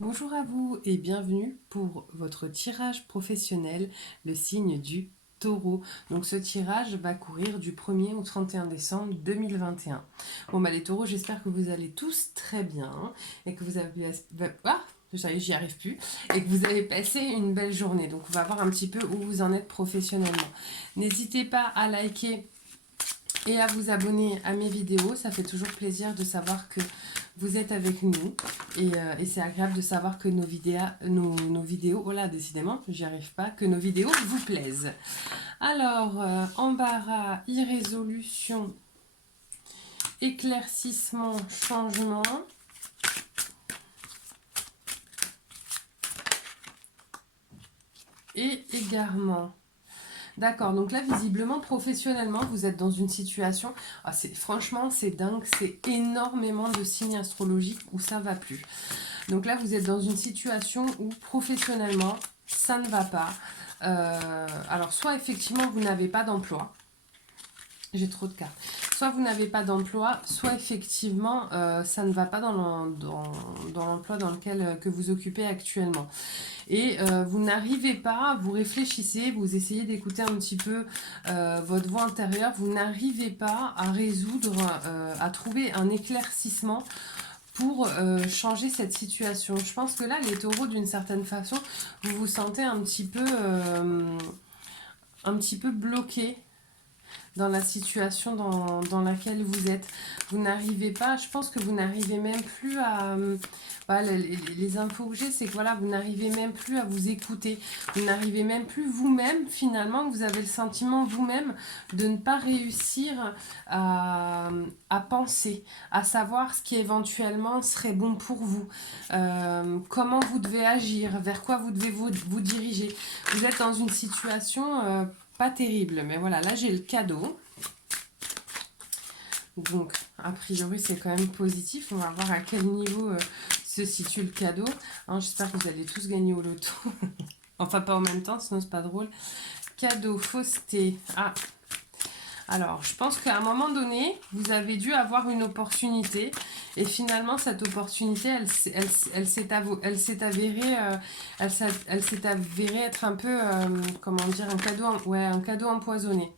Bonjour à vous et bienvenue pour votre tirage professionnel, le signe du taureau. Donc ce tirage va courir du 1er au 31 décembre 2021. Bon bah les taureaux, j'espère que vous allez tous très bien et que vous avez... Ah, j'y arrive plus. Et que vous avez passé une belle journée. Donc on va voir un petit peu où vous en êtes professionnellement. N'hésitez pas à liker et à vous abonner à mes vidéos. Ça fait toujours plaisir de savoir que vous êtes avec nous et c'est agréable de savoir que nos vidéos, oh là décidément, j'y arrive pas, que nos vidéos vous plaisent. Alors, embarras, irrésolution, éclaircissement, changement et égarement. D'accord, donc là, visiblement, professionnellement, vous êtes dans une situation... Ah, franchement, c'est dingue, c'est énormément de signes astrologiques où ça va plus. Donc là, vous êtes dans une situation où, professionnellement, ça ne va pas. Alors, soit effectivement, vous n'avez pas d'emploi. J'ai trop de cartes. Soit vous n'avez pas d'emploi, soit effectivement, ça ne va pas dans l'emploi dans lequel que vous occupez actuellement. Et vous n'arrivez pas, vous réfléchissez, vous essayez d'écouter un petit peu votre voix intérieure, vous n'arrivez pas à résoudre, à trouver un éclaircissement pour changer cette situation. Je pense que là, les taureaux, d'une certaine façon, vous vous sentez un petit peu bloqué dans la situation dans laquelle vous êtes. Vous n'arrivez pas, je pense que vous n'arrivez même plus à... Voilà, les infos que j'ai, c'est que voilà, vous n'arrivez même plus à vous écouter. Vous n'arrivez même plus vous-même, finalement, vous avez le sentiment vous-même de ne pas réussir à penser, à savoir ce qui éventuellement serait bon pour vous, comment vous devez agir, vers quoi vous devez vous diriger. Vous êtes dans une situation pas terrible, mais voilà, là j'ai le cadeau. Donc, a priori, c'est quand même positif. On va voir à quel niveau se situe le cadeau. Hein, j'espère que vous allez tous gagner au loto. Enfin, pas en même temps, sinon c'est pas drôle. Cadeau, fausseté. Ah, alors, je pense qu'à un moment donné, vous avez dû avoir une opportunité. Et finalement, cette opportunité, elle s'est avérée, elle s'est avérée être un peu, comment dire, un cadeau empoisonné.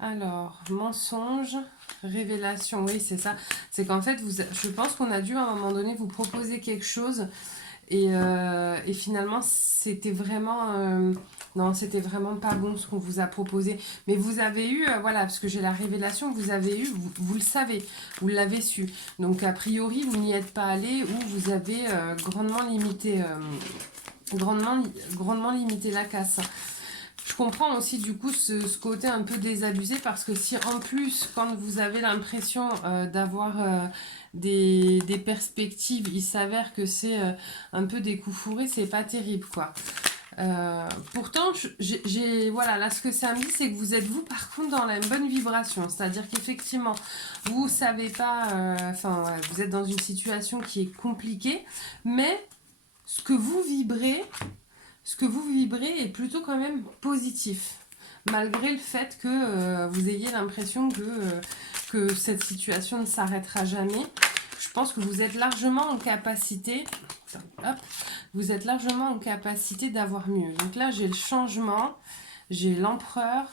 Alors, mensonge, révélation, oui, c'est ça. C'est qu'en fait, je pense qu'on a dû à un moment donné vous proposer quelque chose et finalement, c'était vraiment... non, c'était vraiment pas bon ce qu'on vous a proposé. Mais vous avez eu, voilà, parce que j'ai la révélation, vous avez eu, vous le savez, vous l'avez su. Donc, a priori, vous n'y êtes pas allé ou vous avez grandement limité la casse. Je comprends aussi du coup ce côté un peu désabusé parce que si en plus quand vous avez l'impression d'avoir des perspectives, il s'avère que c'est un peu des coups fourrés, c'est pas terrible quoi. Pourtant, voilà, là ce que ça me dit, c'est que vous êtes vous par contre dans la bonne vibration, c'est-à-dire qu'effectivement, vous savez pas, ouais, vous êtes dans une situation qui est compliquée, mais ce que vous vibrez, ce que vous vibrez est plutôt quand même positif, malgré le fait que vous ayez l'impression que cette situation ne s'arrêtera jamais. Je pense que vous êtes largement en capacité, hop, vous êtes largement en capacité d'avoir mieux. Donc là, j'ai le changement, j'ai l'empereur,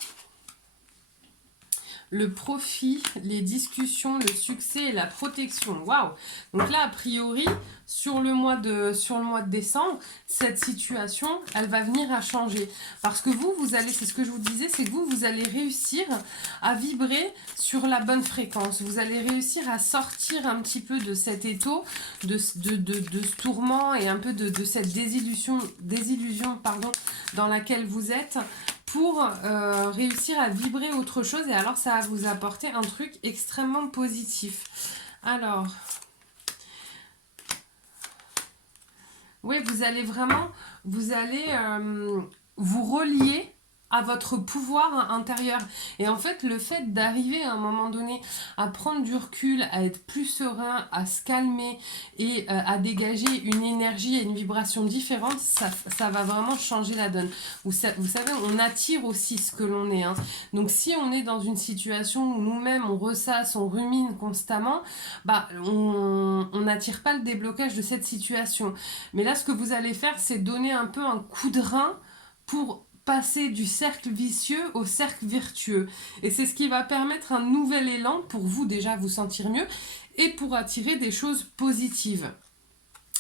le profit, les discussions, le succès et la protection. Waouh! Donc là, a priori, sur le mois de décembre, cette situation, elle va venir à changer. Parce que vous allez, c'est ce que je vous disais, c'est que vous allez réussir à vibrer sur la bonne fréquence. Vous allez réussir à sortir un petit peu de cet étau, de ce tourment et un peu de cette désillusion pardon, dans laquelle vous êtes, pour réussir à vibrer autre chose et alors ça va vous apporter un truc extrêmement positif. Alors, oui, vous allez vous relier à votre pouvoir intérieur. Et en fait, le fait d'arriver à un moment donné à prendre du recul, à être plus serein, à se calmer et à dégager une énergie et une vibration différente, ça va vraiment changer la donne. Vous savez, on attire aussi ce que l'on est. Hein. Donc si on est dans une situation où nous-mêmes on ressasse, on rumine constamment, bah, on n'attire pas le déblocage de cette situation. Mais là, ce que vous allez faire, c'est donner un peu un coup de rein pour passer du cercle vicieux au cercle vertueux. Et c'est ce qui va permettre un nouvel élan pour vous déjà vous sentir mieux et pour attirer des choses positives.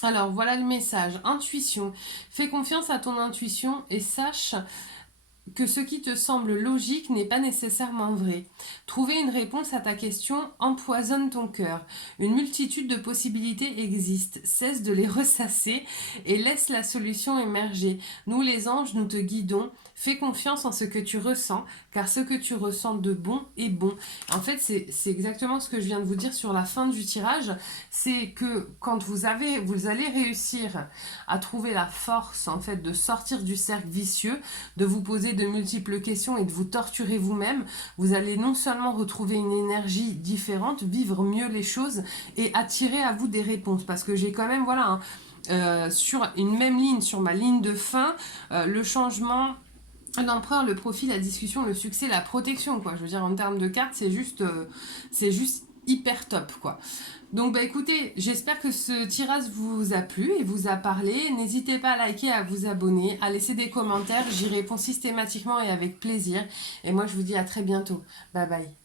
Alors voilà le message. Intuition. Fais confiance à ton intuition et sache que ce qui te semble logique n'est pas nécessairement vrai. Trouver une réponse à ta question empoisonne ton cœur. Une multitude de possibilités existent. Cesse de les ressasser et laisse la solution émerger. Nous les anges, nous te guidons. Fais confiance en ce que tu ressens, car ce que tu ressens de bon est bon. En fait, c'est exactement ce que je viens de vous dire sur la fin du tirage. C'est que quand vous allez réussir à trouver la force en fait de sortir du cercle vicieux, de vous poser de multiples questions et de vous torturer vous-même, vous allez non seulement retrouver une énergie différente, vivre mieux les choses et attirer à vous des réponses. Parce que j'ai quand même, voilà, sur une même ligne, sur ma ligne de fin, le changement, l'empereur, le profit, la discussion, le succès, la protection, quoi. Je veux dire, en termes de cartes, c'est juste hyper top, quoi. Donc bah écoutez, j'espère que ce tirage vous a plu et vous a parlé. N'hésitez pas à liker, à vous abonner, à laisser des commentaires. J'y réponds systématiquement et avec plaisir. Et moi je vous dis à très bientôt. Bye bye.